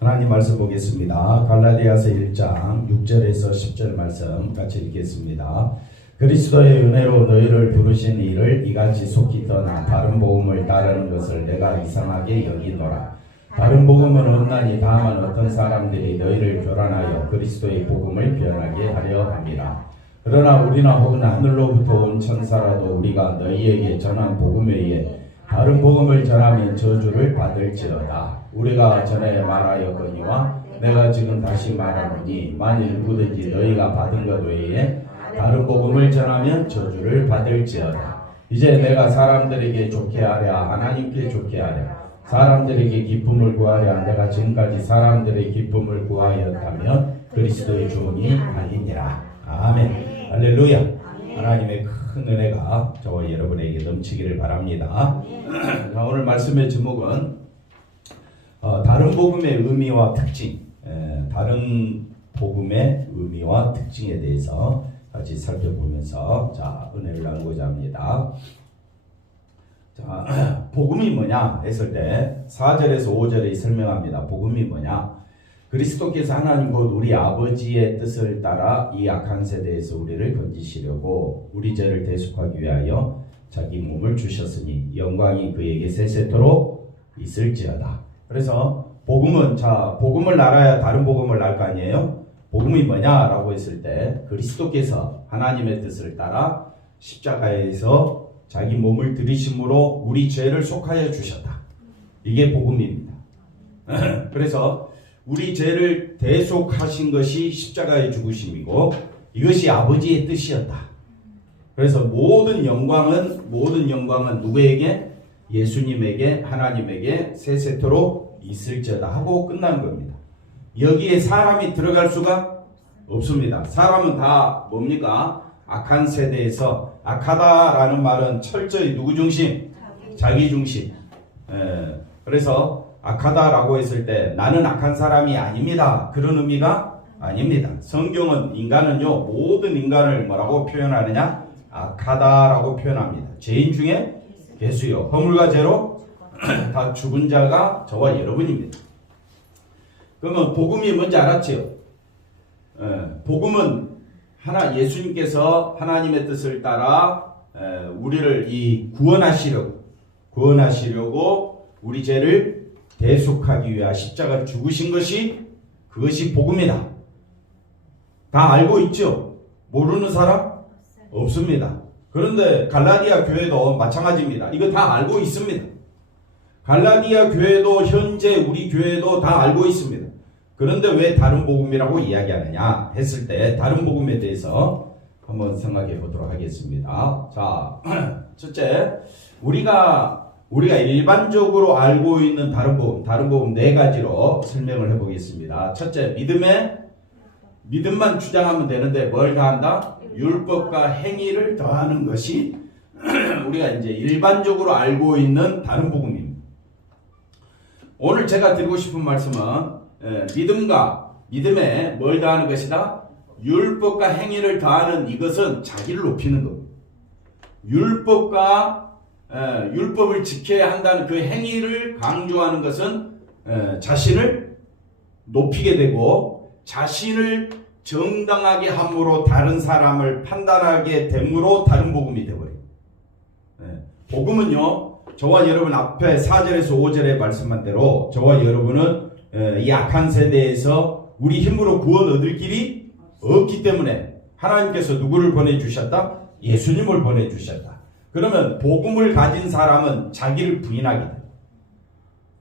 하나님 말씀 보겠습니다. 갈라디아서 1장 6절에서 10절 말씀 같이 읽겠습니다. 그리스도의 은혜로 너희를 부르신 이를 이같이 속히 떠나 다른 복음을 따르는 것을 내가 이상하게 여기노라. 다른 복음은 없나니 다만 어떤 사람들이 너희를 교란하여 그리스도의 복음을 변하게 하려 함이라. 그러나 우리나 혹은 하늘로부터 온 천사라도 우리가 너희에게 전한 복음 외에 다른 복음을 전하면 저주를 받을지어다. 우리가 전에 말하였거니와 내가 지금 다시 말하노니 만일 누구든지 너희가 받은 것 외에 다른 복음을 전하면 저주를 받을지어다. 이제 내가 사람들에게 좋게 하랴 하나님께 좋게 하랴 사람들에게 기쁨을 구하랴 내가 지금까지 사람들의 기쁨을 구하였다면 그리스도의 종이 아니니라. 아멘. 할렐루야. 하나님의 큰 은혜가 저와 여러분에게 넘치기를 바랍니다. 오늘 말씀의 제목은 다른 복음의 의미와 특징, 다른 복음의 의미와 특징에 대해서 같이 살펴보면서 은혜를 나누고자 합니다. 복음이 뭐냐 했을 때 4절에서 5절에 설명합니다. 복음이 뭐냐? 그리스도께서 하나님 곧 우리 아버지의 뜻을 따라 이 악한 세대에서 우리를 건지시려고 우리 죄를 대속하기 위하여 자기 몸을 주셨으니 영광이 그에게 세세토록 있을지어다. 그래서 복음은 복음을 알아야 다른 복음을 알 거 아니에요? 복음이 뭐냐라고 했을 때 그리스도께서 하나님의 뜻을 따라 십자가에서 자기 몸을 들이심으로 우리 죄를 속하여 주셨다. 이게 복음입니다. 그래서 우리 죄를 대속하신 것이 십자가의 죽으심이고 이것이 아버지의 뜻이었다. 그래서 모든 영광은 누구에게? 예수님에게 하나님에게 세세토록 있을지어다 하고 끝난 겁니다. 여기에 사람이 들어갈 수가 없습니다. 사람은 다 뭡니까? 악한 세대에서 악하다라는 말은 철저히 누구 중심? 자기 중심. 그래서 악하다라고 했을 때 나는 악한 사람이 아닙니다. 그런 의미가 아닙니다. 성경은 인간은요 모든 인간을 뭐라고 표현하느냐? 악하다라고 표현합니다. 죄인 중에 괴수요 허물과 죄로 다 죽은 자가 저와 여러분입니다. 그러면 복음이 뭔지 알았지요? 복음은 예수님께서 하나님의 뜻을 따라 우리를 구원하시려고 우리 죄를 대속하기 위해 십자가를 죽으신 그것이 복음이다. 다 알고 있죠? 모르는 사람 없습니다. 그런데 갈라디아 교회도 마찬가지입니다. 이거 다 알고 있습니다. 갈라디아 교회도 현재 우리 교회도 다 알고 있습니다. 그런데 왜 다른 복음이라고 이야기하느냐 했을 때 다른 복음에 대해서 한번 생각해 보도록 하겠습니다. 첫째, 우리가 일반적으로 알고 있는 다른 복음 네 가지로 설명을 해보겠습니다. 첫째, 믿음만 주장하면 되는데 뭘 더한다? 율법과 행위를 더하는 것이 우리가 이제 일반적으로 알고 있는 다른 복음입니다. 오늘 제가 드리고 싶은 말씀은 믿음에 뭘 더하는 것이다? 율법과 행위를 더하는 이것은 자기를 높이는 겁니다. 율법을 지켜야 한다는 그 행위를 강조하는 것은 자신을 높이게 되고 자신을 정당하게 함으로 다른 사람을 판단하게 됨으로 다른 복음이 되어버려요. 복음은요 저와 여러분 앞에 4절에서 5절의 말씀한 대로 저와 여러분은 이 악한 세대에서 우리 힘으로 구원 얻을 길이 없기 때문에 하나님께서 누구를 보내주셨다? 예수님을 보내주셨다. 그러면 복음을 가진 사람은 자기를 부인하게 됩니다.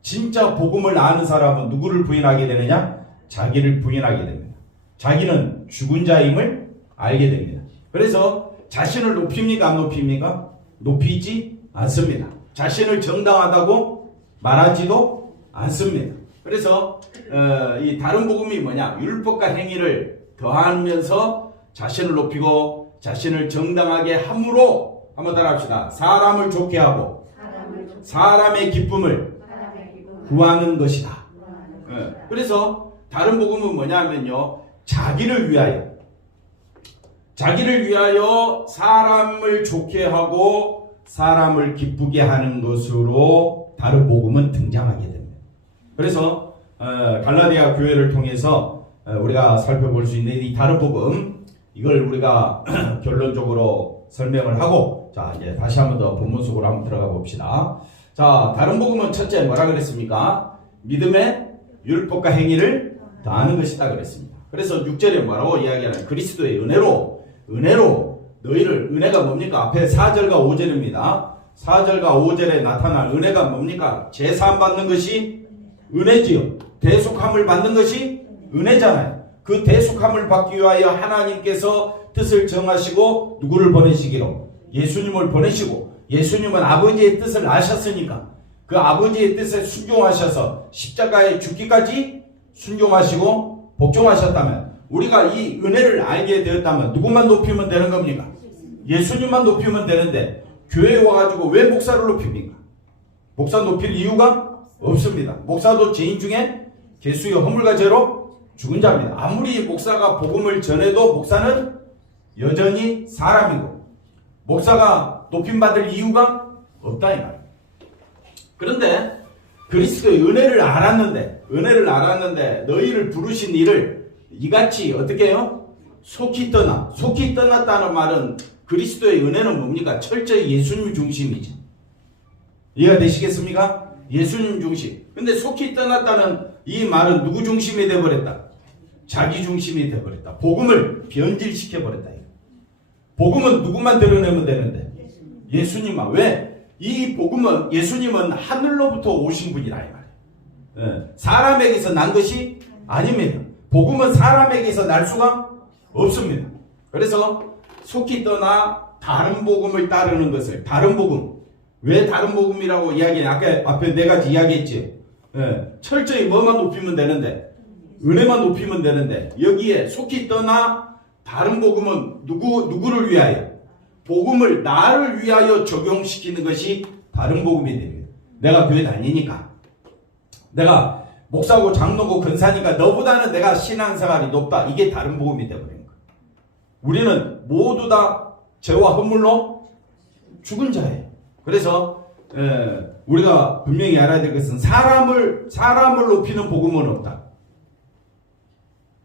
진짜 복음을 아는 사람은 누구를 부인하게 되느냐? 자기를 부인하게 됩니다. 자기는 죽은 자임을 알게 됩니다. 그래서 자신을 높입니까? 안 높입니까? 높이지 않습니다. 자신을 정당하다고 말하지도 않습니다. 그래서 이 다른 복음이 뭐냐? 율법과 행위를 더하면서 자신을 높이고 자신을 정당하게 함으로 한번 따라합시다. 사람을 좋게 하고 사람의 기쁨을 구하는 것이다. 그래서 다른 복음은 뭐냐면요. 자기를 위하여 사람을 좋게 하고 사람을 기쁘게 하는 것으로 다른 복음은 등장하게 됩니다. 그래서 갈라디아 교회를 통해서 우리가 살펴볼 수 있는 이 다른 복음, 이걸 우리가 결론적으로 설명을 하고, 자, 이제 다시 한번 더 본문 속으로 한번 들어가 봅시다. 자, 다른 복음은 첫째 뭐라 그랬습니까? 믿음의 율법과 행위를 더하는 것이다 그랬습니다. 그래서 6절에 뭐라고 이야기하는, 그리스도의 은혜로 너희를, 은혜가 뭡니까? 앞에 4절과 5절입니다. 4절과 5절에 나타난 은혜가 뭡니까? 제사함 받는 것이 은혜지요. 대속함을 받는 것이 은혜잖아요. 그 대속함을 받기 위하여 하나님께서 뜻을 정하시고 누구를 보내시기로? 예수님을 보내시고, 예수님은 아버지의 뜻을 아셨으니까 그 아버지의 뜻에 순종하셔서 십자가에 죽기까지 순종하시고 복종하셨다면, 우리가 이 은혜를 알게 되었다면 누구만 높이면 되는 겁니까? 예수님만 높이면 되는데, 교회에 와가지고 왜 목사를 높입니까? 목사 높일 이유가 없습니다. 목사도 죄인 중에 개수의 허물과 죄로 죽은 자입니다. 아무리 목사가 복음을 전해도 목사는 여전히 사람이고, 목사가 높임받을 이유가 없다 이 말이에요. 그런데 그리스도의 은혜를 알았는데 너희를 부르신 이를 이같이 어떻게 해요? 속히 떠났다는 말은, 그리스도의 은혜는 뭡니까? 철저히 예수님 중심이죠. 이해가 되시겠습니까? 예수님 중심. 근데 속히 떠났다는 이 말은 누구 중심이 되어버렸다? 자기 중심이 되어버렸다. 복음을 변질시켜버렸다. 복음은 누구만 드러내면 되는데? 예수님만. 왜? 이 복음은, 예수님은 하늘로부터 오신 분이라 이 말이에요. 사람에게서 난 것이 아닙니다. 복음은 사람에게서 날 수가 없습니다. 그래서 속히 떠나 다른 복음을 따르는 것을, 다른 복음. 왜 다른 복음이라고 이야기해? 아까 앞에 네 가지 이야기했지. 철저히 뭐만 높이면 되는데, 은혜만 높이면 되는데, 여기에 속히 떠나 다른 복음은 누구를 위하여? 복음을 나를 위하여 적용시키는 것이 다른 복음이 됩니다. 내가 교회 다니니까, 내가 목사고 장로고 근사니까 너보다는 내가 신앙생활이 높다. 이게 다른 복음이 되어버린 거예요. 우리는 모두 다 죄와 허물로 죽은 자예요. 그래서 우리가 분명히 알아야 될 것은, 사람을 높이는 복음은 없다.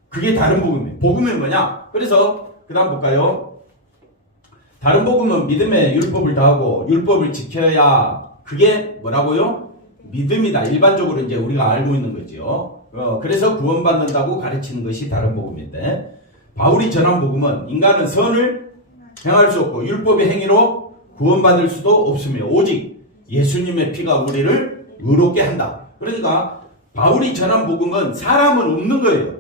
그게 다른 복음이에요. 복음은 뭐냐? 그래서 그 다음 볼까요? 다른 복음은 믿음의 율법을 다하고 율법을 지켜야, 그게 뭐라고요? 믿음이다. 일반적으로 이제 우리가 알고 있는 거죠. 그래서 구원받는다고 가르치는 것이 다른 복음인데, 바울이 전한 복음은 인간은 선을 행할 수 없고 율법의 행위로 구원받을 수도 없으며 오직 예수님의 피가 우리를 의롭게 한다. 그러니까 바울이 전한 복음은 사람은 없는 거예요.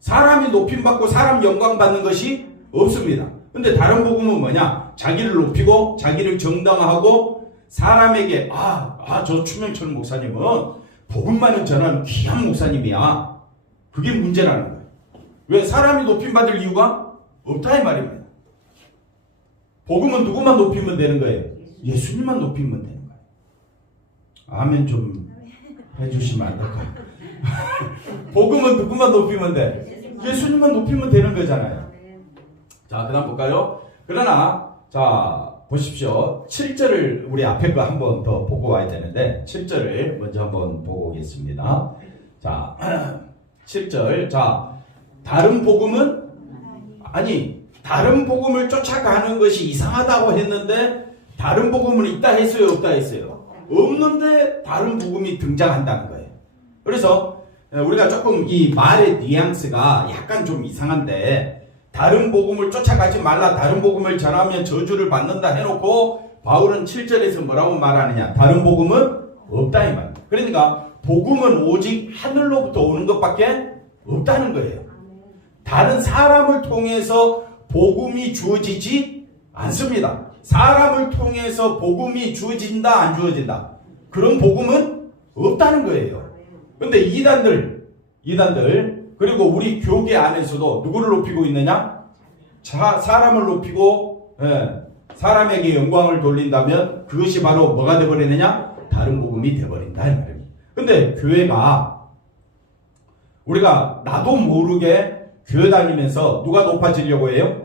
사람이 높임받고 사람 영광 받는 것이 없습니다. 근데 다른 복음은 뭐냐? 자기를 높이고 자기를 정당화하고 사람에게 저 추명철 목사님은 복음만을 전하는 귀한 목사님이야. 그게 문제라는 거예요. 왜? 사람이 높임받을 이유가 없다 이 말입니다. 복음은 누구만 높이면 되는 거예요? 예수님만 높이면 되는 거예요. 아멘 좀 해주시면 안 될까요? 복음은 누구만 높이면 돼? 예수님만 높이면 되는 거잖아요. 자, 그 다음 볼까요? 그러나 자 보십시오. 7절을 우리 앞에 거 한 번 더 보고 와야 되는데 7절을 먼저 한번 보고 오겠습니다. 자 7절. 자, 다른 복음은 다른 복음을 쫓아가는 것이 이상하다고 했는데, 다른 복음은 있다 했어요, 없다 했어요? 없는데 다른 복음이 등장한다는 거예요. 그래서 우리가 조금 이 말의 뉘앙스가 약간 좀 이상한데, 다른 복음을 쫓아가지 말라, 다른 복음을 전하면 저주를 받는다 해놓고 바울은 7절에서 뭐라고 말하느냐? 다른 복음은 없다 이 말입니다. 그러니까 복음은 오직 하늘로부터 오는 것밖에 없다는 거예요. 다른 사람을 통해서 복음이 주어지지 않습니다. 사람을 통해서 복음이 주어진다 안 주어진다, 그런 복음은 없다는 거예요. 근데 이단들 그리고 우리 교계 안에서도 누구를 높이고 있느냐? 사람을 높이고 사람에게 영광을 돌린다면 그것이 바로 뭐가 되어버리느냐? 다른 복음이 되어버린다 이 말입니다. 근데 교회가, 우리가 나도 모르게 교회 다니면서 누가 높아지려고 해요?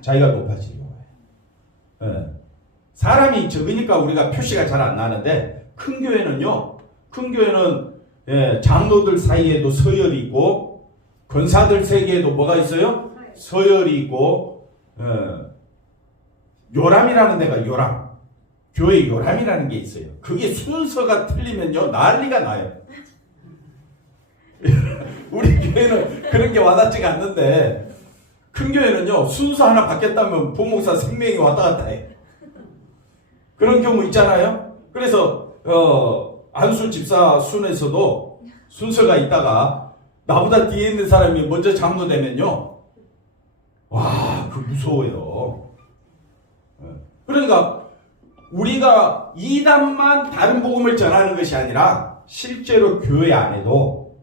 자기가 높아지려고 해요. 사람이 적으니까 우리가 표시가 잘 안 나는데, 큰 교회는 장로들 사이에도 서열이 있고 권사들 세계에도 뭐가 있어요? 서열이 있고 요람이라는 데가 요람, 교회 요람이라는 게 있어요. 그게 순서가 틀리면요 난리가 나요. 우리 교회는 그런 게 와닿지가 않는데 큰 교회는요 순서 하나 바뀌었다면 부목사 생명이 왔다 갔다 해. 그런 경우 있잖아요. 그래서 안수 집사 순에서도 순서가 있다가 나보다 뒤에 있는 사람이 먼저 장로되면요 와, 그 무서워요. 그러니까 우리가 이단만 다른 복음을 전하는 것이 아니라 실제로 교회 안에도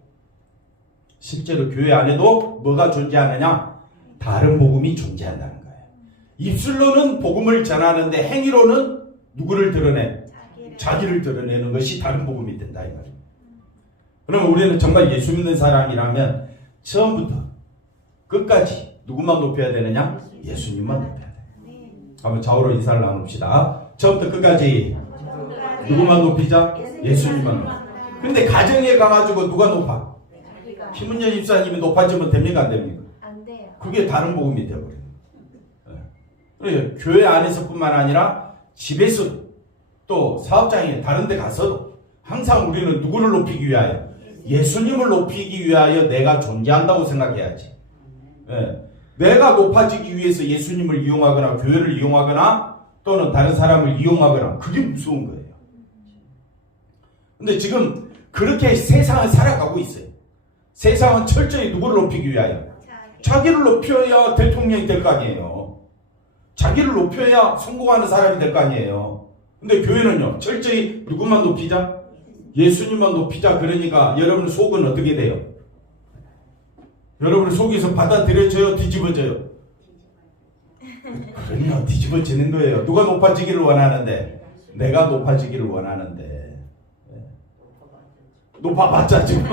뭐가 존재하느냐? 다른 복음이 존재한다는 거예요. 입술로는 복음을 전하는데 행위로는 누구를 드러내? 자기를 드러내는 것이 다른 복음이 된다 이 말이에요. 그러면 우리는 정말 예수 믿는 사람이라면 처음부터 끝까지 누구만 높여야 되느냐? 예수님만 높여야 돼요. 한번 좌우로 인사를 나눕시다. 처음부터 끝까지 누구만 높이자? 예수님만 높여. 근데 가정에 가가지고 누가 높아? 김은년 집사님이 높아지면 됩니까? 안 됩니까? 안 돼요. 그게 다른 복음이 되어버려요. 그러니까 교회 안에서뿐만 아니라 집에서도 또 사업장에 다른 데 가서도 항상 우리는 누구를 높이기 위하여? 예수님을 높이기 위하여 내가 존재한다고 생각해야지. 내가 높아지기 위해서 예수님을 이용하거나 교회를 이용하거나 또는 다른 사람을 이용하거나 그게 무서운 거예요. 근데 지금 그렇게 세상을 살아가고 있어요. 세상은 철저히 누구를 높이기 위하여? 자기를 높여야 대통령이 될 거 아니에요. 자기를 높여야 성공하는 사람이 될 거 아니에요. 근데 교회는요 철저히 누구만 높이자? 예수님만 높이자. 그러니까 여러분 속은 어떻게 돼요? 여러분 속에서 받아들여져요? 뒤집어져요? 그러면 뒤집어지는 거예요. 누가 높아지기를 원하는데? 내가 높아지기를 원하는데 높아봤자 지금.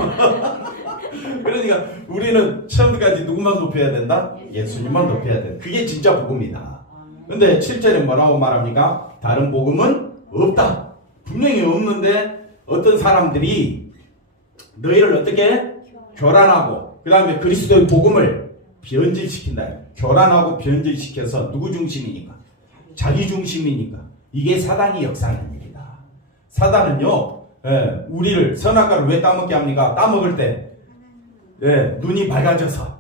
그러니까 우리는 처음까지 누구만 높여야 된다? 예수님만 높여야 된다. 그게 진짜 복음이다. 근데 7절에 뭐라고 말합니까? 다른 복음은 없다. 분명히 없는데 어떤 사람들이 너희를 어떻게? 교란하고 그 다음에 그리스도의 복음을 변질시킨다. 교란하고 변질시켜서 누구 중심이니까? 자기 중심이니까. 이게 사단이 역사하는 일이다. 사단은요 우리를 선악과를 왜 따먹게 합니까? 따먹을 때 눈이 밝아져서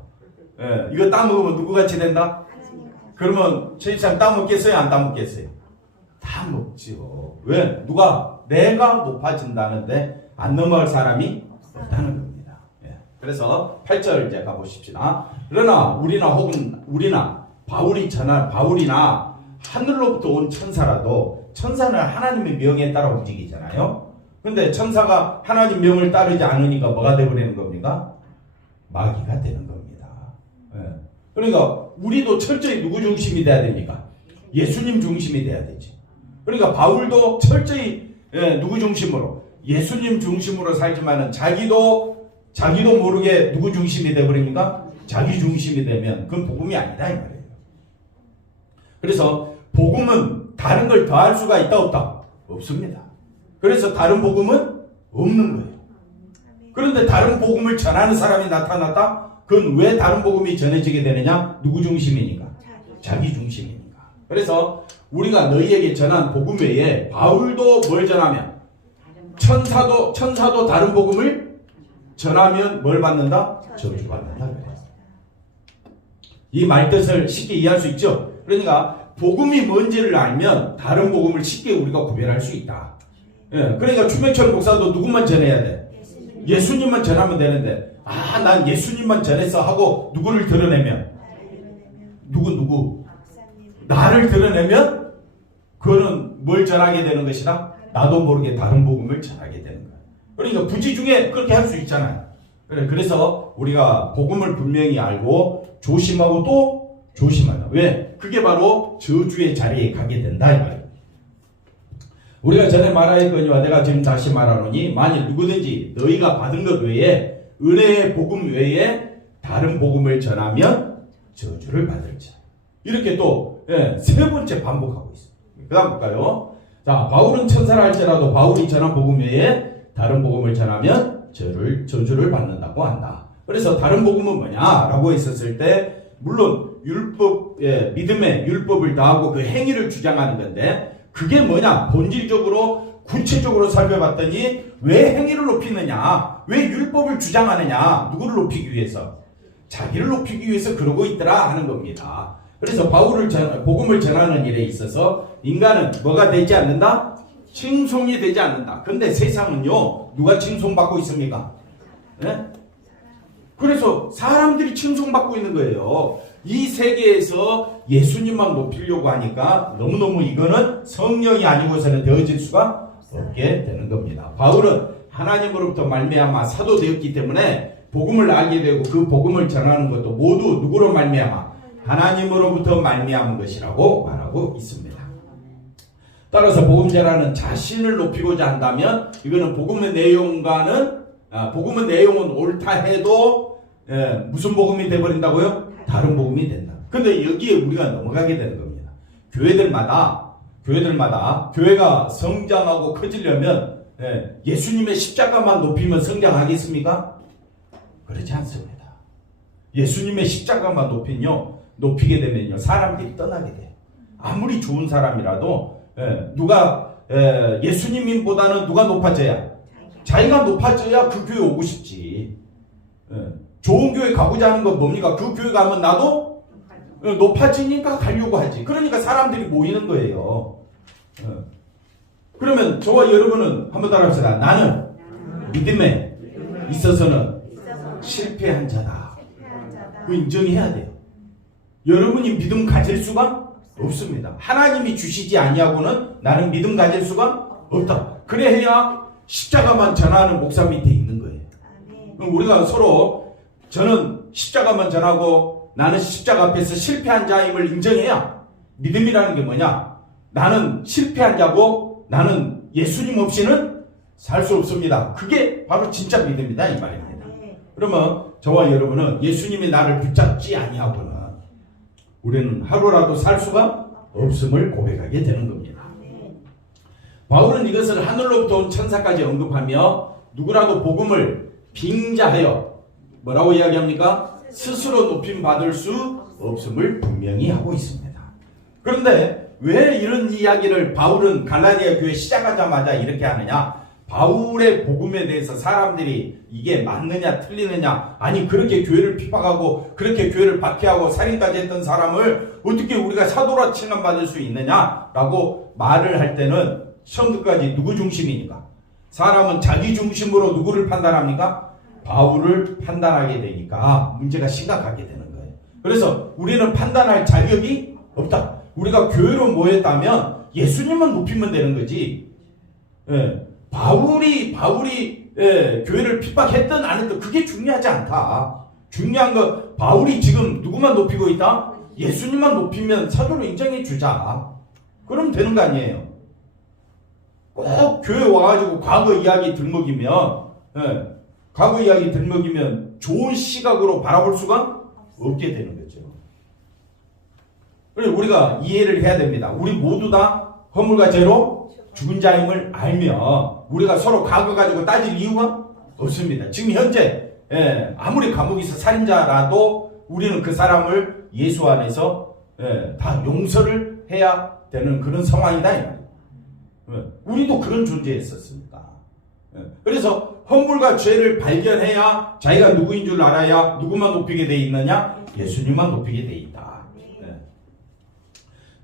이거 따먹으면 누구같이 된다? 그러면 최입상 따먹겠어요? 안 따먹겠어요? 다 먹죠. 왜? 누가? 내가 높아진다는데 안 넘어갈 사람이 없다는 겁니다. 그래서 8절 이제 가보십시다. 그러나 우리나 바울이나 하늘로부터 온 천사라도 천사는 하나님의 명에 따라 움직이잖아요. 근데 천사가 하나님 명을 따르지 않으니까 뭐가 되버리는 겁니까? 마귀가 되는 겁니다. 그러니까 우리도 철저히 누구 중심이 돼야 됩니까? 예수님 중심이 돼야 되지. 그러니까 바울도 철저히 누구 중심으로? 예수님 중심으로 살지만은 자기도 모르게 누구 중심이 돼버립니까? 자기 중심이 되면 그건 복음이 아니다 이 말이에요. 그래서 복음은 다른 걸 더할 수가 있다 없다? 없습니다. 그래서 다른 복음은 없는 거예요. 그런데 다른 복음을 전하는 사람이 나타났다? 그건 왜 다른 복음이 전해지게 되느냐? 누구 중심이니까? 자기 중심이니까. 그래서 우리가 너희에게 전한 복음 외에 바울도 뭘 전하면? 천사도 다른 복음을 전하면 뭘 받는다? 저주받는다. 이 말뜻을 쉽게 이해할 수 있죠? 그러니까 복음이 뭔지를 알면 다른 복음을 쉽게 우리가 구별할 수 있다. 그러니까 추명철 목사도 누구만 전해야 돼? 예수님만 전하면 되는데 난 예수님만 전했어 하고 누구를 드러내면? 누구? 나를 드러내면 그거는 뭘 전하게 되는 것이다? 나도 모르게 다른 복음을 전하게 되는 거야. 그러니까 부지 중에 그렇게 할 수 있잖아요. 그래서 우리가 복음을 분명히 알고 조심하고 또 조심하다. 왜? 그게 바로 저주의 자리에 가게 된다 이 말이에요. 우리가 전에 말하였거니와 내가 지금 다시 말하노니 만일 누구든지 너희가 받은 것 외에 은혜의 복음 외에 다른 복음을 전하면 저주를 받을지라. 이렇게 또 세 번째 반복하고 있어요. 그 다음 볼까요? 자, 바울은 천사라 할지라도 바울이 전한 복음 외에 다른 복음을 전하면 저주를 받는다고 한다. 그래서 다른 복음은 뭐냐라고 했었을 때 물론 율법, 믿음의 율법을 다하고 그 행위를 주장하는 건데 그게 뭐냐? 본질적으로 구체적으로 살펴봤더니 왜 행위를 높이느냐? 왜 율법을 주장하느냐? 누구를 높이기 위해서? 자기를 높이기 위해서 그러고 있더라 하는 겁니다. 그래서 복음을 전하는 일에 있어서 인간은 뭐가 되지 않는다? 칭송이 되지 않는다. 근데 세상은요, 누가 칭송받고 있습니까? 네? 그래서 사람들이 칭송받고 있는 거예요. 이 세계에서 예수님만 높이려고 하니까 너무너무 이거는 성령이 아니고서는 되어질 수가 없게 되는 겁니다. 바울은 하나님으로부터 말미암아 사도 되었기 때문에 복음을 알게 되고 그 복음을 전하는 것도 모두 누구로 말미암아? 하나님으로부터 말미암은 것이라고 말하고 있습니다. 따라서 복음 전하는 자신을 높이고자 한다면 이거는 복음의 내용은 옳다 해도 무슨 복음이 되어버린다고요? 다른 복음이 된다. 근데 여기에 우리가 넘어가게 되는 겁니다. 교회들마다 교회가 성장하고 커지려면 예수님의 십자가만 높이면 성장하겠습니까? 그렇지 않습니다. 예수님의 십자가만 높이게 되면요 사람들이 떠나게 돼요. 아무리 좋은 사람이라도 예수님보다는 누가 높아져야? 자기가 높아져야 그 교회 오고 싶지. 좋은 교회 가고자 하는 건 뭡니까? 그 교회 가면 나도 높아지니까 가려고 하지. 그러니까 사람들이 모이는 거예요. 그러면 저와 여러분은 한번 따라합시다. 나는 믿음에 있어서는 실패한 자다. 그 인정해야 돼요. 여러분이 믿음 가질 수가 없습니다. 하나님이 주시지 아니하고는 나는 믿음 가질 수가 없다. 그래야 십자가만 전하는 목사 밑에 있는 거예요. 그럼 우리가 서로 저는 십자가만 전하고 나는 십자가 앞에서 실패한 자임을 인정해야 믿음이라는 게 뭐냐? 나는 실패한 자고 나는 예수님 없이는 살 수 없습니다. 그게 바로 진짜 믿음이다 이 말입니다. 그러면 저와 여러분은 예수님이 나를 붙잡지 아니하고는 우리는 하루라도 살 수가 없음을 고백하게 되는 겁니다. 바울은 이것을 하늘로부터 온 천사까지 언급하며 누구라도 복음을 빙자하여 뭐라고 이야기합니까? 스스로 높임 받을 수 없음을 분명히 하고 있습니다. 그런데 왜 이런 이야기를 바울은 갈라디아 교회 시작하자마자 이렇게 하느냐? 바울의 복음에 대해서 사람들이 이게 맞느냐 틀리느냐, 아니 그렇게 교회를 핍박하고 그렇게 교회를 박해하고 살인까지 했던 사람을 어떻게 우리가 사도라 칭함받을 수 있느냐라고 말을 할 때는 처음부터까지 누구 중심이니까? 사람은 자기 중심으로 누구를 판단합니까? 바울을 판단하게 되니까 문제가 심각하게 되는 거예요. 그래서 우리는 판단할 자격이 없다. 우리가 교회로 모였다면 예수님만 높이면 되는 거지. 바울이 교회를 핍박했든 안 했든 그게 중요하지 않다. 중요한 건 바울이 지금 누구만 높이고 있다? 예수님만 높이면 사도로 인정해 주자. 그럼 되는 거 아니에요. 꼭 교회 와가지고 과거 이야기 들먹이면 좋은 시각으로 바라볼 수가 없게 되는 거죠. 그래서 우리가 이해를 해야 됩니다. 우리 모두 다 허물과 죄로 죽은 자임을 알면 우리가 서로 과거 가지고 따질 이유가 없습니다. 지금 현재 아무리 감옥에서 살인자라도 우리는 그 사람을 예수 안에서 다 용서를 해야 되는 그런 상황이다 이 말이에요. 우리도 그런 존재였었습니다. 그래서 허물과 죄를 발견해야 자기가 누구인 줄 알아야 누구만 높이게 돼 있느냐? 예수님만 높이게 돼 있다.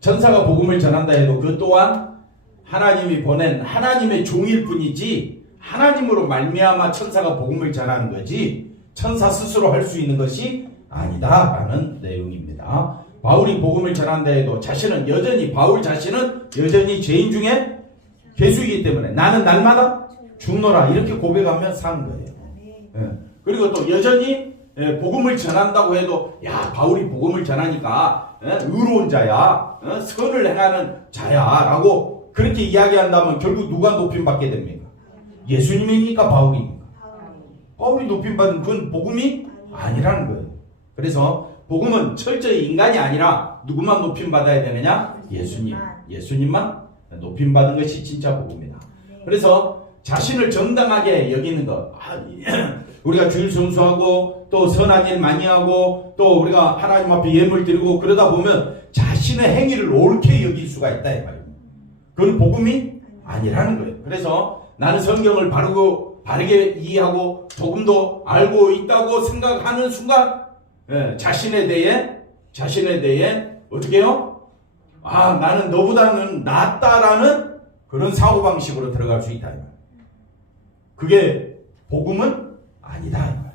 천사가 복음을 전한다 해도 그 또한 하나님이 보낸 하나님의 종일 뿐이지 하나님으로 말미암아 천사가 복음을 전하는 거지 천사 스스로 할 수 있는 것이 아니다라는 내용입니다. 바울이 복음을 전한다 해도 바울 자신은 여전히 죄인 중에 괴수이기 때문에 나는 날마다 죽노라 이렇게 고백하며 사는 거예요. 그리고 또 여전히 복음을 전한다고 해도 바울이 복음을 전하니까 의로운 자야, 선을 행하는 자야 라고 그렇게 이야기한다면 결국 누가 높임받게 됩니까? 예수님입니까? 바울입니까? 바울이 높임받은 그건 복음이 아니라는 거예요. 그래서 복음은 철저히 인간이 아니라 누구만 높임받아야 되느냐? 예수님만 높임받은 것이 진짜 복음이다. 그래서 자신을 정당하게 여기는 것. 우리가 주일 성수하고 또 선한 일 많이 하고 또 우리가 하나님 앞에 예물 드리고 그러다 보면 자신의 행위를 옳게 여길 수가 있다 이 말입니다. 그건 복음이 아니라는 거예요. 그래서 나는 성경을 바르게 이해하고 조금 더 알고 있다고 생각하는 순간 자신에 대해 어떻게 해요? 나는 너보다는 낫다라는 그런 사고방식으로 들어갈 수 있다 이 말이에요. 그게 복음은 아니다 이 말이에요.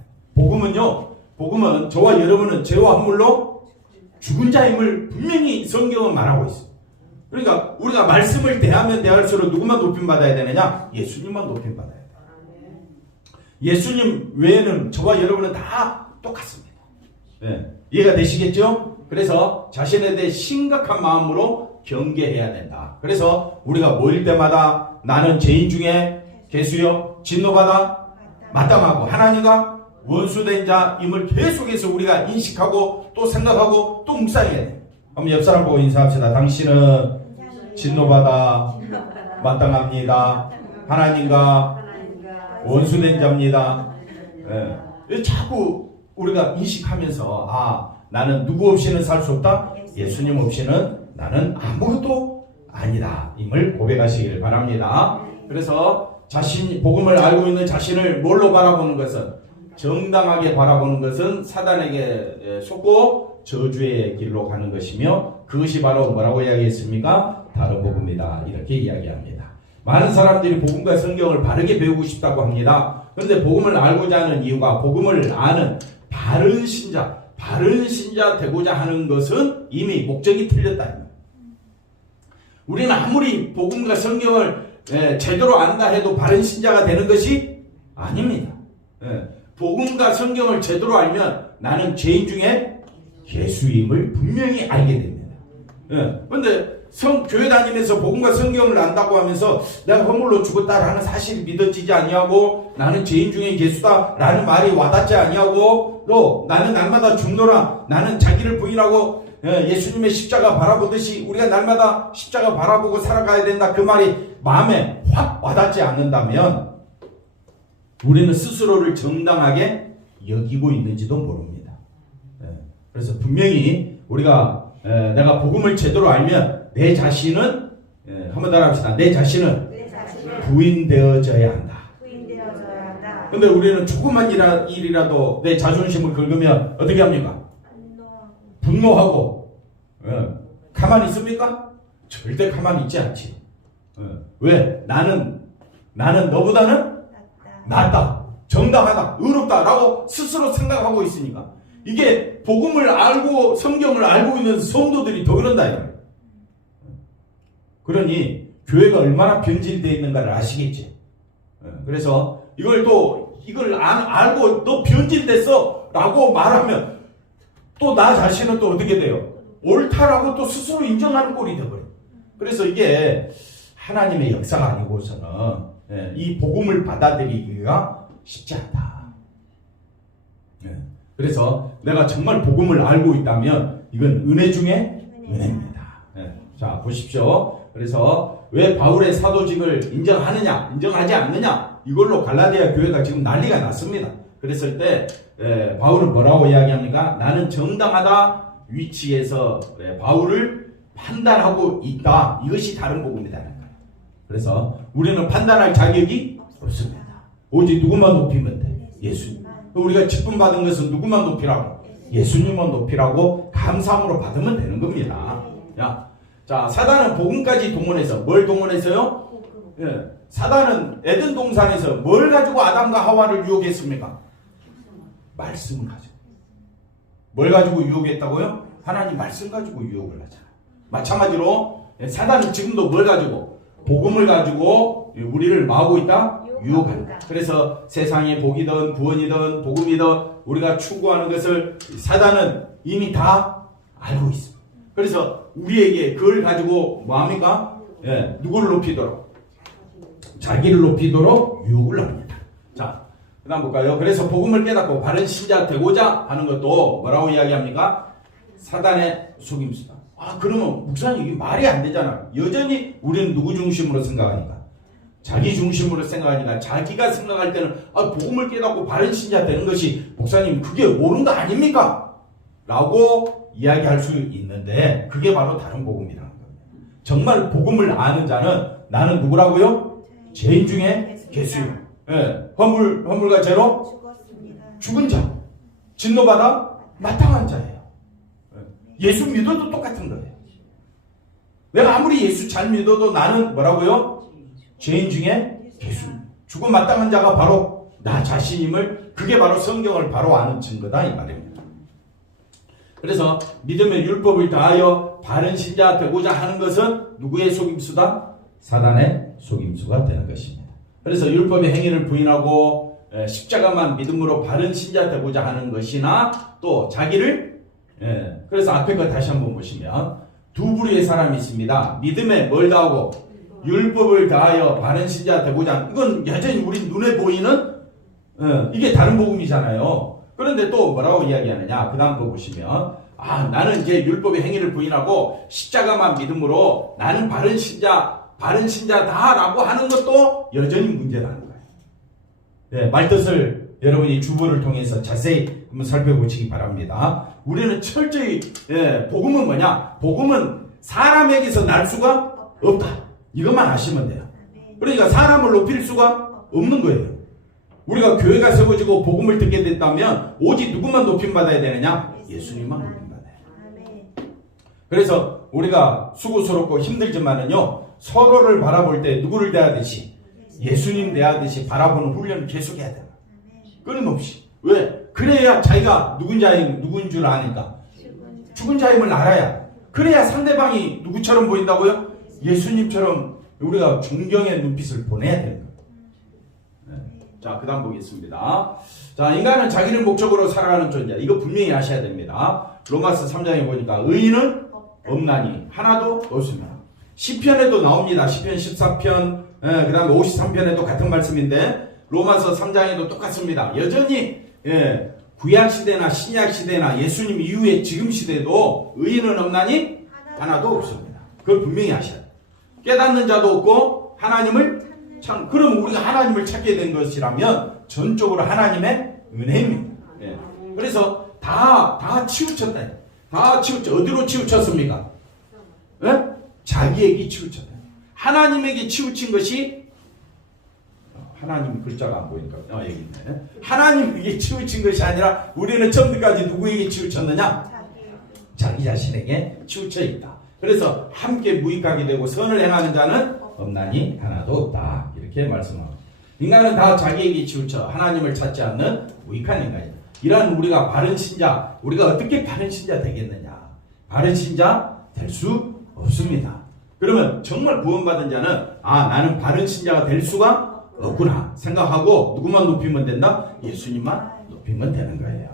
복음은 저와 여러분은 죄와 허물로 죽은 자임을 분명히 성경은 말하고 있어요. 그러니까 우리가 말씀을 대하면 대할수록 누구만 높임받아야 되느냐? 예수님만 높임받아야 돼요. 예수님 외에는 저와 여러분은 다 똑같습니다. 이해가 되시겠죠? 그래서 자신에 대해 심각한 마음으로 경계해야 된다. 그래서 우리가 모일 때마다 나는 죄인 중에 개수여 진노받아 마땅하고 하나님과 원수된 자임을 계속해서 우리가 인식하고 또 생각하고 또 묵상해야 돼요. 한번 옆 사람 보고 인사합시다. 당신은 진노받아 마땅합니다. 하나님과 원수된 자입니다. 자꾸 우리가 인식하면서 나는 누구 없이는 살 수 없다. 예수님 없이는 나는 아무것도 아니다. 임을 고백하시길 바랍니다. 그래서 복음을 알고 있는 자신을 뭘로 바라보는 것은 정당하게 바라보는 것은 사단에게 속고 저주의 길로 가는 것이며 그것이 바로 뭐라고 이야기했습니까? 다른 복음이다. 이렇게 이야기합니다. 많은 사람들이 복음과 성경을 바르게 배우고 싶다고 합니다. 그런데 복음을 알고자 하는 이유가 복음을 아는 바른 신자 되고자 하는 것은 이미 목적이 틀렸다. 우리는 아무리 복음과 성경을 제대로 안다 해도 바른 신자가 되는 것이 아닙니다. 복음과 성경을 제대로 알면 나는 죄인 중에 개수임을 분명히 알게 됩니다. 그런데 교회 다니면서 복음과 성경을 안다고 하면서 내가 허물로 죽었다라는 사실이 믿어지지 아니하고 나는 죄인 중에 개수다라는 말이 와닿지 아니하고 또 나는 날마다 죽노라 나는 자기를 부인하고 예수님의 십자가 바라보듯이 우리가 날마다 십자가 바라보고 살아가야 된다 그 말이 마음에 확 와닿지 않는다면 우리는 스스로를 정당하게 여기고 있는지도 모릅니다. 그래서 분명히 우리가 내가 복음을 제대로 알면 내 자신은 한번 따라합시다. 내 자신은 부인되어져야 한다. 근데 우리는 조그만 일이라도 내 자존심을 긁으면 어떻게 합니까? 분노하고 가만히 있습니까? 절대 가만히 있지 않지. 왜? 나는 너보다는 낫다, 정당하다, 의롭다라고 스스로 생각하고 있으니까. 이게 복음을 알고 성경을 알고 있는 성도들이 더 그런다. 그러니 교회가 얼마나 변질되어 있는가를 아시겠지. 그래서 이걸 알고 너 변질됐어 라고 말하면 또 나 자신은 또 어떻게 돼요? 옳다라고 또 스스로 인정하는 꼴이 되어버려요. 그래서 이게 하나님의 역사가 아니고서는 이 복음을 받아들이기가 쉽지 않다. 그래서 내가 정말 복음을 알고 있다면 이건 은혜 중에 은혜입니다. 자 보십시오. 그래서 왜 바울의 사도직을 인정하느냐 인정하지 않느냐 이걸로 갈라디아 교회가 지금 난리가 났습니다. 그랬을 때 바울은 뭐라고 이야기합니까? 나는 정당하다 위치에서 바울을 판단하고 있다. 이것이 다른 복음이다. 그래서 우리는 판단할 자격이 없습니다. 오직 누구만 높이면 돼? 예수님. 우리가 직분 받은 것은 누구만 높이라고? 예수님만 높이라고 감사함으로 받으면 되는 겁니다. 자, 사단은 복음까지 동원해서 뭘 동원해서요? 사단은 에덴 동산에서 뭘 가지고 아담과 하와를 유혹했습니까? 말씀을 가지고. 뭘 가지고 유혹했다고요? 하나님 말씀 가지고 유혹을 하잖아요. 마찬가지로 사단은 지금도 뭘 가지고? 복음을 가지고 우리를 뭐하고 있다? 유혹한다. 그래서 세상의 복이든 구원이든 복음이든 우리가 추구하는 것을 사단은 이미 다 알고 있습니다. 그래서 우리에게 그걸 가지고 뭐합니까? 누구를 높이도록? 자기를 높이도록 유혹을 합니다. 자, 그 다음 볼까요? 그래서 복음을 깨닫고 바른 신자 되고자 하는 것도 뭐라고 이야기합니까? 사단의 속임수다. 그러면 목사님 이게 말이 안 되잖아. 여전히 우리는 누구 중심으로 생각하니까? 자기 중심으로 생각하니까 자기가 생각할 때는 복음을 깨닫고 바른 신자 되는 것이 목사님 그게 옳은 거 아닙니까? 라고 이야기할 수 있는데 그게 바로 다른 복음이라는 거예요. 정말 복음을 아는 자는 나는 누구라고요? 죄인 중에 괴수요. 예, 허물과 죄로 죽은 자, 진노받아 마땅한 자예요. 예수 믿어도 똑같은 거예요. 내가 아무리 예수 잘 믿어도 나는 뭐라고요? 죄인 중에 괴수. 죽음 마땅한 자가 바로 나 자신임을, 그게 바로 성경을 바로 아는 증거다 이 말입니다. 그래서 믿음의 율법을 다하여 바른 신자 되고자 하는 것은 누구의 속임수다? 사단의 속임수가 되는 것입니다. 그래서 율법의 행위를 부인하고 십자가만 믿음으로 바른 신자 되고자 하는 것이나 또 자기를 그래서 앞에 거 다시 한번 보시면 두 부류의 사람이 있습니다. 믿음에 뭘 다하고 율법을 다하여 바른 신자 되고자 하는, 이건 여전히 우리 눈에 보이는 이게 다른 복음이잖아요. 그런데 또 뭐라고 이야기하느냐? 그 다음 거 보시면 나는 이제 율법의 행위를 부인하고 십자가만 믿음으로 나는 바른 신자다라고 하는 것도 여전히 문제라는 거예요. 네, 말뜻을 여러분이 주보를 통해서 자세히 한번 살펴보시기 바랍니다. 우리는 철저히 복음은 뭐냐? 복음은 사람에게서 날 수가 없다. 이것만 아시면 돼요. 그러니까 사람을 높일 수가 없는 거예요. 우리가 교회가 세워지고 복음을 듣게 됐다면 오직 누구만 높임받아야 되느냐? 예수님만 높임받아야 돼요. 그래서 우리가 수고스럽고 힘들지만은요, 서로를 바라볼 때 누구를 대하듯이 예수님 대하듯이 바라보는 훈련을 계속해야 돼요. 끊임없이. 왜? 그래야 자기가 누군 줄 아니까. 죽은 자임을 알아야. 그래야 상대방이 누구처럼 보인다고요? 예수님처럼 우리가 존경의 눈빛을 보내야 되는 거예요. 자, 그 다음 보겠습니다. 자, 인간은 자기를 목적으로 살아가는 존재. 이거 분명히 아셔야 됩니다. 로마서 3장에 보니까 의인은 없나니 하나도 없습니다. 시편에도 나옵니다. 시편 14편, 그 다음에 53편에도 같은 말씀인데 로마서 3장에도 똑같습니다. 여전히 구약시대나 신약시대나 예수님 이후에 지금 시대도 의인은 없나니 하나도 없습니다. 그걸 분명히 아셔야 돼요. 깨닫는 자도 없고 하나님을 그럼 우리가 하나님을 찾게 된 것이라면 전적으로 하나님의 은혜입니다. 그래서 다 치우쳤다. 어디로 치우쳤습니까? 자기에게 치우쳤다. 하나님에게 치우친 것이 하나님 글자가 안 보이니까 여기 있네. 하나님에게 치우친 것이 아니라 우리는 처음부터까지 누구에게 치우쳤느냐? 자기 자신에게 치우쳐 있다. 그래서 함께 무익하게 되고 선을 행하는 자는 없나니 하나도 없다. 이렇게 말씀합니다. 인간은 다 자기에게 치우쳐 하나님을 찾지 않는 무익한 인간이다. 이런 우리가 바른 신자, 우리가 어떻게 바른 신자 되겠느냐? 바른 신자 될 수 없습니다. 그러면 정말 구원받은 자는 나는 바른 신자가 될 수가 없구나 생각하고 누구만 높이면 된다? 예수님만 높이면 되는 거예요.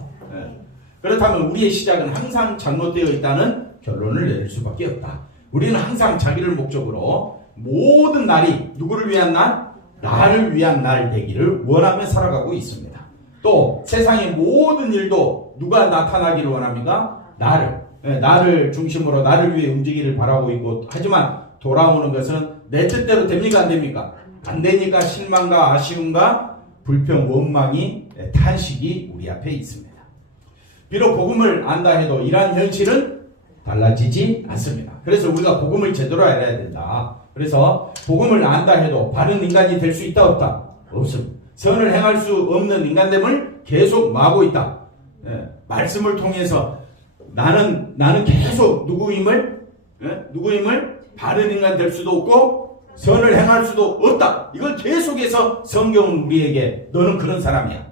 그렇다면 우리의 시작은 항상 잘못되어 있다는 결론을 내릴 수밖에 없다. 우리는 항상 자기를 목적으로 모든 날이 누구를 위한 날? 나를 위한 날 되기를 원하며 살아가고 있습니다. 또 세상의 모든 일도 누가 나타나기를 원합니까? 나를 중심으로 나를 위해 움직이기를 바라고 있고, 하지만 돌아오는 것은 내 뜻대로 됩니까? 안 됩니까? 안 되니까 실망과 아쉬움과 불평, 원망이, 탄식이 우리 앞에 있습니다. 비록 복음을 안다 해도 이러한 현실은 달라지지 않습니다. 그래서 우리가 복음을 제대로 알아야 된다. 그래서 복음을 안다 해도 바른 인간이 될 수 있다 없다? 없습니다. 선을 행할 수 없는 인간됨을 계속 마고 있다. 말씀을 통해서 나는 계속 누구임을 바른 인간 될 수도 없고 선을 행할 수도 없다. 이걸 계속해서 성경은 우리에게 너는 그런 사람이야.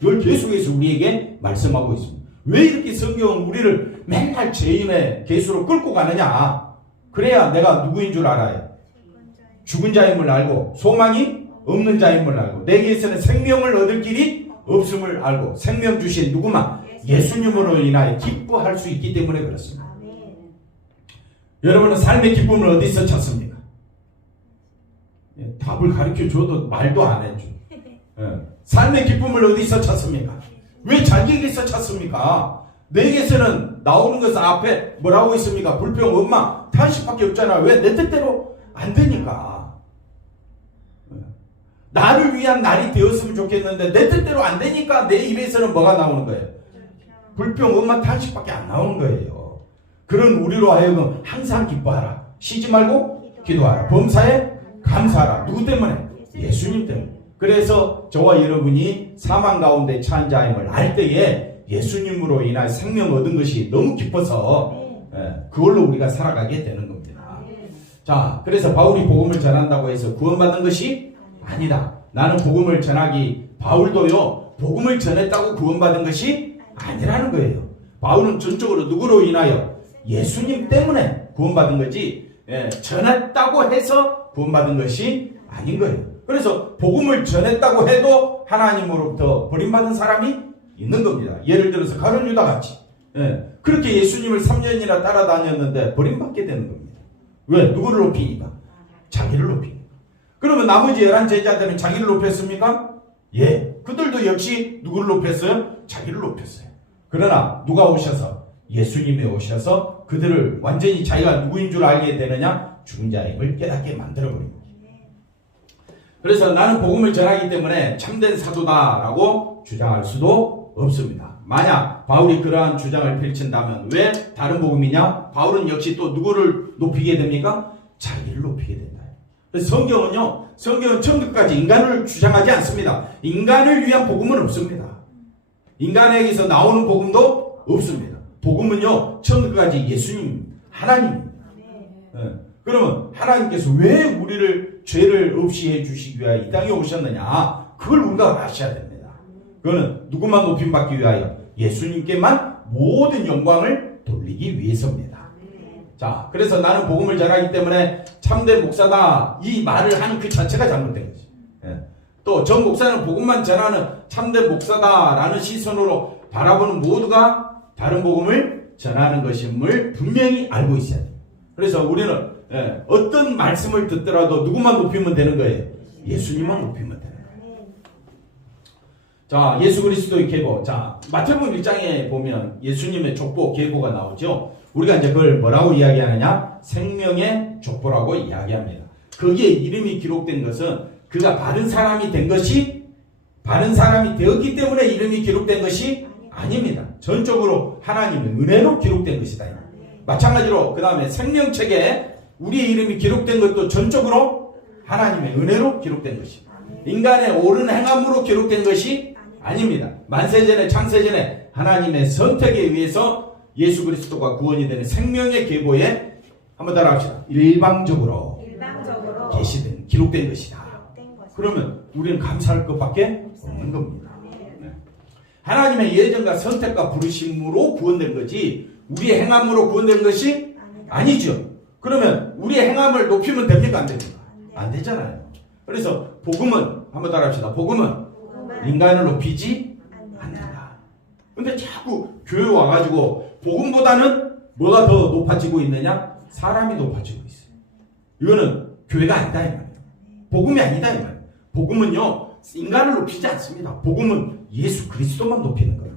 이걸 계속해서 우리에게 말씀하고 있습니다. 왜 이렇게 성경은 우리를 맨날 죄인의 계수로 끌고 가느냐? 그래야 내가 누구인 줄 알아요. 죽은 자임을 알고 소망이 없는 자임을 알고 내게서는 생명을 얻을 길이 없음을 알고 생명 주신 누구만 예수님으로 인하여 기뻐할 수 있기 때문에 그렇습니다. 여러분은 삶의 기쁨을 어디서 찾습니까? 답을 가르쳐줘도 말도 안 해줘. 삶의 기쁨을 어디서 찾습니까? 왜 자기에게서 찾습니까? 내게서는 나오는 것은 앞에 뭐라고 있습니까? 불평, 원망, 탄식밖에 없잖아. 왜? 내 뜻대로 안 되니까. 나를 위한 날이 되었으면 좋겠는데 내 뜻대로 안 되니까 내 입에서는 뭐가 나오는 거예요? 불평, 엄마 탄식밖에 안 나오는 거예요. 그런 우리로 하여금 항상 기뻐하라. 쉬지 말고 기도하라. 범사에 감사하라. 누구 때문에? 예수님 때문에. 그래서 저와 여러분이 사망 가운데 처한 자임을 알 때에 예수님으로 인한 생명 얻은 것이 너무 기뻐서 그걸로 우리가 살아가게 되는 겁니다. 자, 그래서 바울이 복음을 전한다고 해서 구원받는 것이 아니다. 나는 복음을 전하기, 바울도요 복음을 전했다고 구원받은 것이 아니라는 거예요. 바울은 전적으로 누구로 인하여? 예수님 때문에 구원받은 거지 전했다고 해서 구원받은 것이 아닌 거예요. 그래서 복음을 전했다고 해도 하나님으로부터 버림받은 사람이 있는 겁니다. 예를 들어서 가룟 유다 같이 그렇게 예수님을 3년이나 따라다녔는데 버림받게 되는 겁니다. 왜? 누구를 높이니까? 자기를 높이니까. 그러면 나머지 11 제자들은 자기를 높였습니까? 예, 그들도 역시 누구를 높였어요? 자기를 높였어요. 그러나 누가 오셔서? 예수님이 오셔서 그들을 완전히 자기가 누구인 줄 알게 되느냐? 죽은 자임을 깨닫게 만들어버립니다. 그래서 나는 복음을 전하기 때문에 참된 사도다라고 주장할 수도 없습니다. 만약 바울이 그러한 주장을 펼친다면 왜 다른 복음이냐? 바울은 역시 또 누구를 높이게 됩니까? 자기를 높이게 된다. 그래서 성경은 처음부터까지 인간을 주장하지 않습니다. 인간을 위한 복음은 없습니다. 인간에게서 나오는 복음도 없습니다. 복음은요 처음부터까지 예수님, 하나님입니다. 그러면 하나님께서 왜 우리를 죄를 없이 해주시기 위하여 이 땅에 오셨느냐? 그걸 우리가 아셔야 됩니다. 그거는 누구만 높임받기 위하여? 예수님께만 모든 영광을 돌리기 위해서입니다. 자, 그래서 나는 복음을 전하기 때문에 참된 목사다, 이 말을 하는 그 자체가 잘못된 거지. 또 전 목사는 복음만 전하는 참된 목사다라는 시선으로 바라보는 모두가 다른 복음을 전하는 것임을 분명히 알고 있어야 돼요. 그래서 우리는 어떤 말씀을 듣더라도 누구만 높이면 되는 거예요? 예수님만 높이면 되는 거예요. 자, 예수 그리스도의 계보. 자, 마태복음 1장에 보면 예수님의 족보, 계보가 나오죠. 우리가 이제 그걸 뭐라고 이야기하느냐? 생명의 족보라고 이야기합니다. 거기에 이름이 기록된 것은 그가 바른 사람이 된 것이, 바른 사람이 되었기 때문에 이름이 기록된 것이 아닙니다. 전적으로 하나님의 은혜로 기록된 것이다. 마찬가지로 그 다음에 생명책에 우리의 이름이 기록된 것도 전적으로 하나님의 은혜로 기록된 것입니다. 인간의 옳은 행함으로 기록된 것이 아닙니다. 만세전에 창세전에 하나님의 선택에 의해서 예수 그리스도가 구원이 되는 생명의 계보에 한번 따라합시다. 일방적으로 계시된, 기록된 것이다. 그러면 우리는 감사할 것밖에 없는 겁니다. 하나님의 예정과 선택과 부르심으로 구원된 거지 우리의 행함으로 구원된 것이 아니죠. 그러면 우리의 행함을 높이면 됩니까? 안 됩니까? 안 되잖아요. 그래서 복음은 한번 따라합시다. 복음은 인간을 높이지 않는다. 근데 자꾸 교회 와가지고 복음보다는 뭐가 더 높아지고 있느냐? 사람이 높아지고 있어요. 이거는 교회가 아니다 이 말이에요. 복음이 아니다 이 말이에요. 복음은요 인간을 높이지 않습니다. 복음은 예수 그리스도만 높이는 거예요.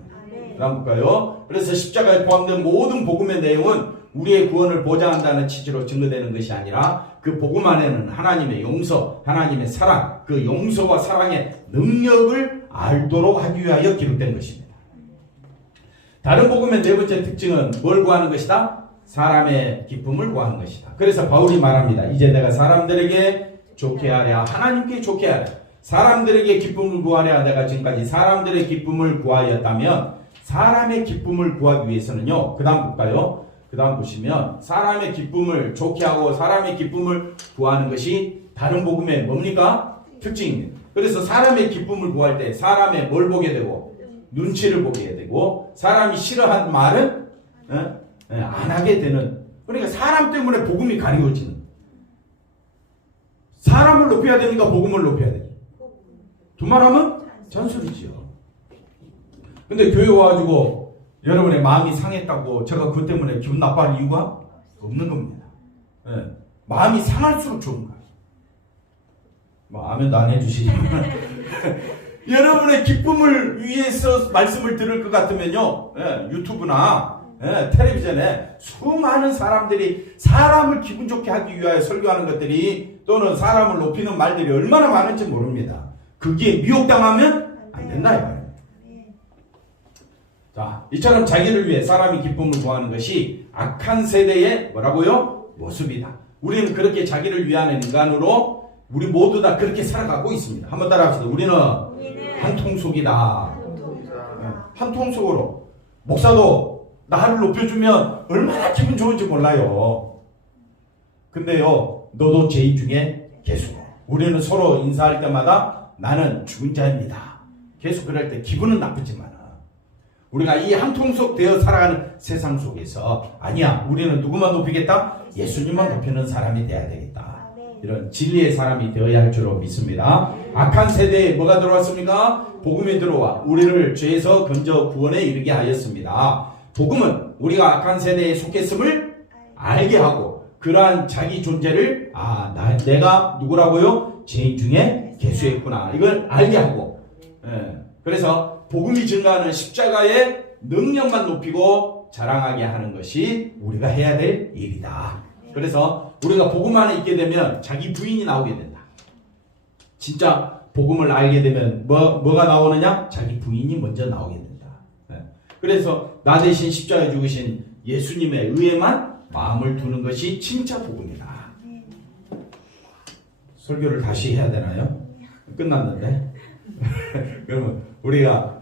다음 볼까요? 그래서 십자가에 포함된 모든 복음의 내용은 우리의 구원을 보장한다는 취지로 증거되는 것이 아니라 그 복음 안에는 하나님의 용서, 하나님의 사랑, 그 용서와 사랑의 능력을 알도록 하기 위하여 기록된 것입니다. 다른 복음의 네 번째 특징은 뭘 구하는 것이다? 사람의 기쁨을 구하는 것이다. 그래서 바울이 말합니다. 이제 내가 사람들에게 좋게 하랴, 하나님께 좋게 하랴. 사람들에게 기쁨을 구하랴. 내가 지금까지 사람들의 기쁨을 구하였다면 사람의 기쁨을 구하기 위해서는요. 그 다음 볼까요? 그 다음 보시면 사람의 기쁨을 좋게 하고 사람의 기쁨을 구하는 것이 다른 복음의 뭡니까? 특징입니다. 그래서 사람의 기쁨을 구할 때 사람의 뭘 보게 되고 눈치를 보게 되고 사람이 싫어한 말은 안 하게 되는, 그러니까 사람 때문에 복음이 가리워지는, 사람을 높여야 되니까 복음을 높여야 돼. 두말하면 잔소리지요. 근데 교회 와가지고 여러분의 마음이 상했다고 제가 그것 때문에 기분 나빠할 이유가 없는 겁니다. 마음이 상할수록 좋은 거예요. 뭐 아멘도 안 해주시지만 여러분의 기쁨을 위해서 말씀을 들을 것 같으면요, 유튜브나 텔레비전에 수많은 사람들이 사람을 기분 좋게 하기 위하여 설교하는 것들이 또는 사람을 높이는 말들이 얼마나 많은지 모릅니다. 그게 미혹당하면 안 된다 이 말이에요. 자, 이처럼 자기를 위해 사람이 기쁨을 구하는 것이 악한 세대의 뭐라고요? 모습이다. 우리는 그렇게 자기를 위하는 인간으로 우리 모두 다 그렇게 살아가고 있습니다. 한번 따라합시다. 우리는 한 통속이다. 한 통속으로. 목사도 나를 높여주면 얼마나 기분 좋은지 몰라요. 근데요, 너도 죄인 중에 개수고. 우리는 서로 인사할 때마다 나는 죽은 자입니다. 계속 그럴 때 기분은 나쁘지만 우리가 이 한 통속 되어 살아가는 세상 속에서 아니야, 우리는 누구만 높이겠다? 예수님만 높이는 사람이 되어야 되겠다. 이런 진리의 사람이 되어야 할 줄로 믿습니다. 악한 세대에 뭐가 들어왔습니까? 복음이 들어와 우리를 죄에서 건져 구원에 이르게 하였습니다. 복음은 우리가 악한 세대에 속했음을 알게 하고 그러한 자기 존재를 내가 누구라고요? 죄인 중에 개수했구나. 이걸 알게 하고 그래서 복음이 증가하는 십자가의 능력만 높이고 자랑하게 하는 것이 우리가 해야 될 일이다. 그래서 우리가 복음 안에 있게 되면 자기 부인이 나오게 된다. 진짜 복음을 알게 되면 뭐가 나오느냐? 자기 부인이 먼저 나오게 된다. 그래서 나 대신 십자가에 죽으신 예수님의 의에만 마음을 두는 것이 진짜 복음이다. 설교를 다시 해야 되나요? 끝났는데. 그러면 우리가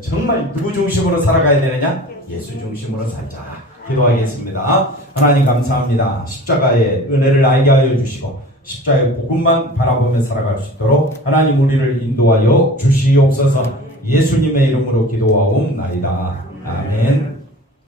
정말 누구 중심으로 살아가야 되느냐? 예수 중심으로 살자. 기도하겠습니다. 하나님 감사합니다. 십자가의 은혜를 알게 하여 주시고 십자가의 복음만 바라보며 살아갈 수 있도록 하나님 우리를 인도하여 주시옵소서. 예수님의 이름으로 기도하옵나이다. 아멘.